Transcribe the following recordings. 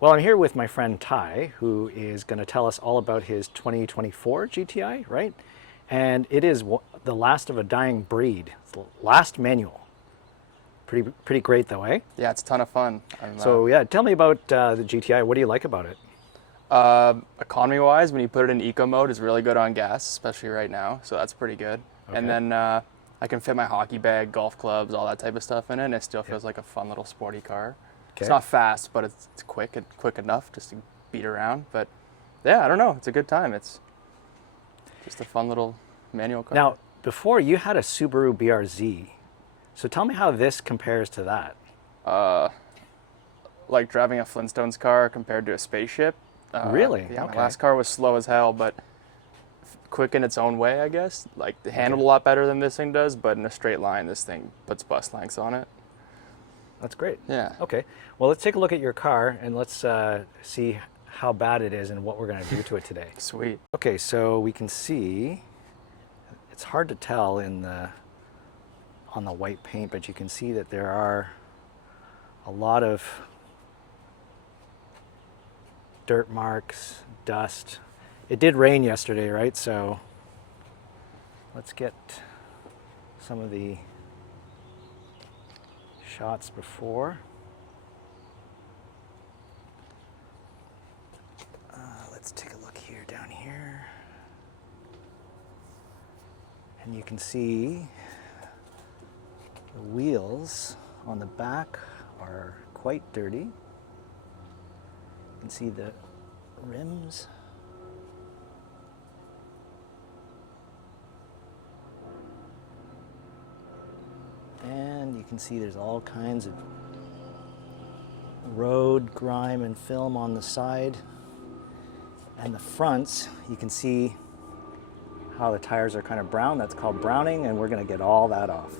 Well, I'm here with my friend Ty, who is going to tell us all about his 2024 GTI, right? And it is the last of a dying breed. It's the last manual. Pretty great though, eh? Yeah, it's a ton of fun. So yeah, tell me about the GTI. What do you like about it? Economy-wise, when you put it in eco mode, it's really good on gas, especially right now. So that's pretty good. Okay. And then I can fit my hockey bag, golf clubs, all that type of stuff in it. And it still feels like a fun little sporty car. Okay. It's not fast, but it's quick enough just to beat around. But yeah, I don't know. It's a good time. It's just a fun little manual car. Now, before you had a Subaru BRZ. So tell me how this compares to that. Like driving a Flintstones car compared to a spaceship. Really? Yeah, Okay. my last car was slow as hell, but quick in its own way, I guess. Like, it handled a lot better than this thing does, but in a straight line, this thing puts bus lengths on it. That's great. Yeah. Okay. Well, let's take a look at your car and let's see how bad it is and what we're going to do to it today. Sweet. Okay, so we can see, it's hard to tell on the white paint, but you can see that there are a lot of dirt marks, dust. It did rain yesterday, right? So let's get some of the shots before. Let's take a look here, down here. And you can see the wheels on the back are quite dirty. You can see the rims. And you can see there's all kinds of road grime and film on the side. And the fronts, you can see how the tires are kind of brown. That's called browning, and we're going to get all that off.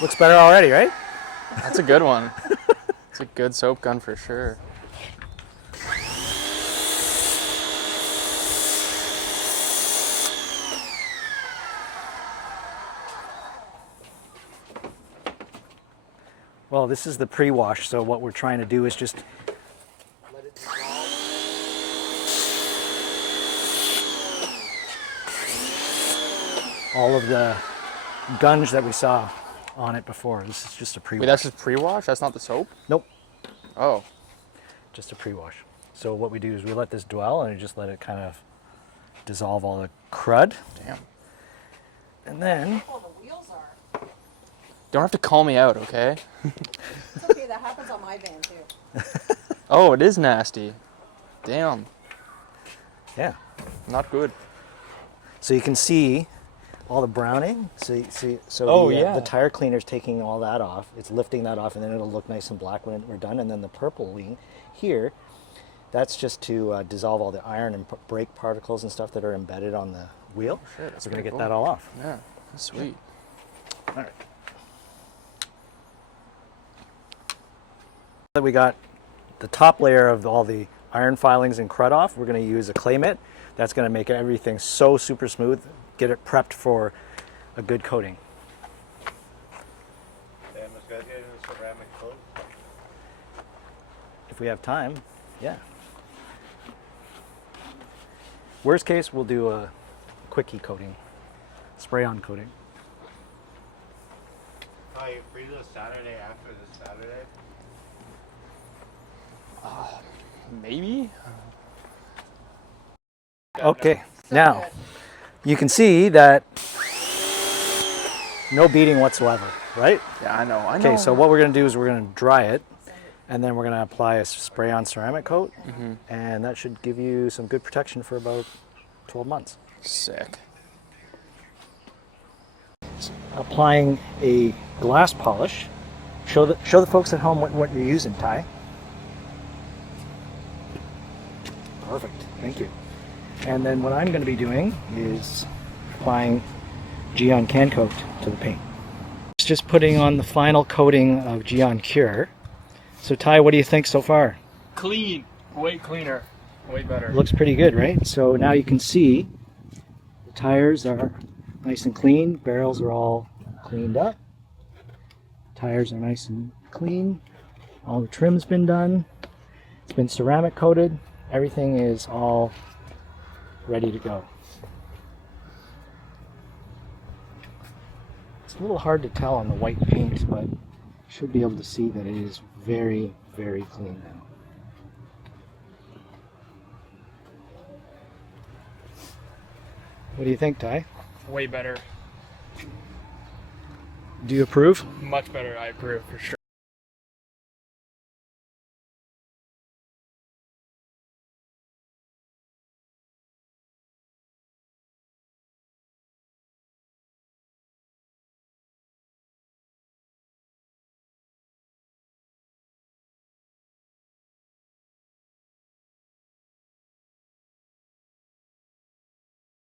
Looks better already, right? That's a good one. It's a good soap gun for sure. Well, this is the pre-wash, so what we're trying to do is just let it dissolve. All of the gunge that we saw on it before. This is just a pre-wash. Wait, that's just pre-wash? That's not the soap? Nope, Oh. just a pre-wash. So what we do is we let this dwell and just let it kind of dissolve all the crud. Damn. And then, Well, the wheels are. You don't have to call me out, okay? It's okay, that happens on my van too. Oh, it is nasty. Damn. yeah. Not good. So you can see all the browning. So Oh, the, yeah. the tire cleaner's taking all that off. It's lifting that off, and then it'll look nice and black when we're done. And then the purple here, that's just to dissolve all the iron and brake particles and stuff that are embedded on the wheel. Shit, that's We're gonna pretty get cool. that all off. Yeah, that's sweet. All right. That we got the top layer of all the iron filings and crud off. We're going to use a clay mitt. That's going to make everything so super smooth. Get it prepped for a good coating. If we have time, yeah. Worst case, we'll do a quickie coating, spray-on coating. Are you free this Saturday after this Saturday? Maybe? Okay, So now good. you can see that no beating whatsoever, right? Yeah, I know. Okay, so what we're going to do is we're going to dry it, and then we're going to apply a spray-on ceramic coat, and that should give you some good protection for about 12 months. Sick. applying a glass polish. Show the folks at home what you're using, Ty. Perfect, thank you. And then what I'm going to be doing is applying GYEON CanCoat to the paint. Just putting on the final coating of GYEON Cure. So Ty, what do you think so far? Clean, way cleaner, way better. Looks pretty good, right? So now you can see the tires are nice and clean. Barrels are all cleaned up. Tires are nice and clean. All the trim's been done. It's been ceramic coated. Everything is all ready to go. It's a little hard to tell on the white paint, but you should be able to see that it is very, very clean now. What do you think, Ty? Way better. Do you approve? Much better, I approve for sure.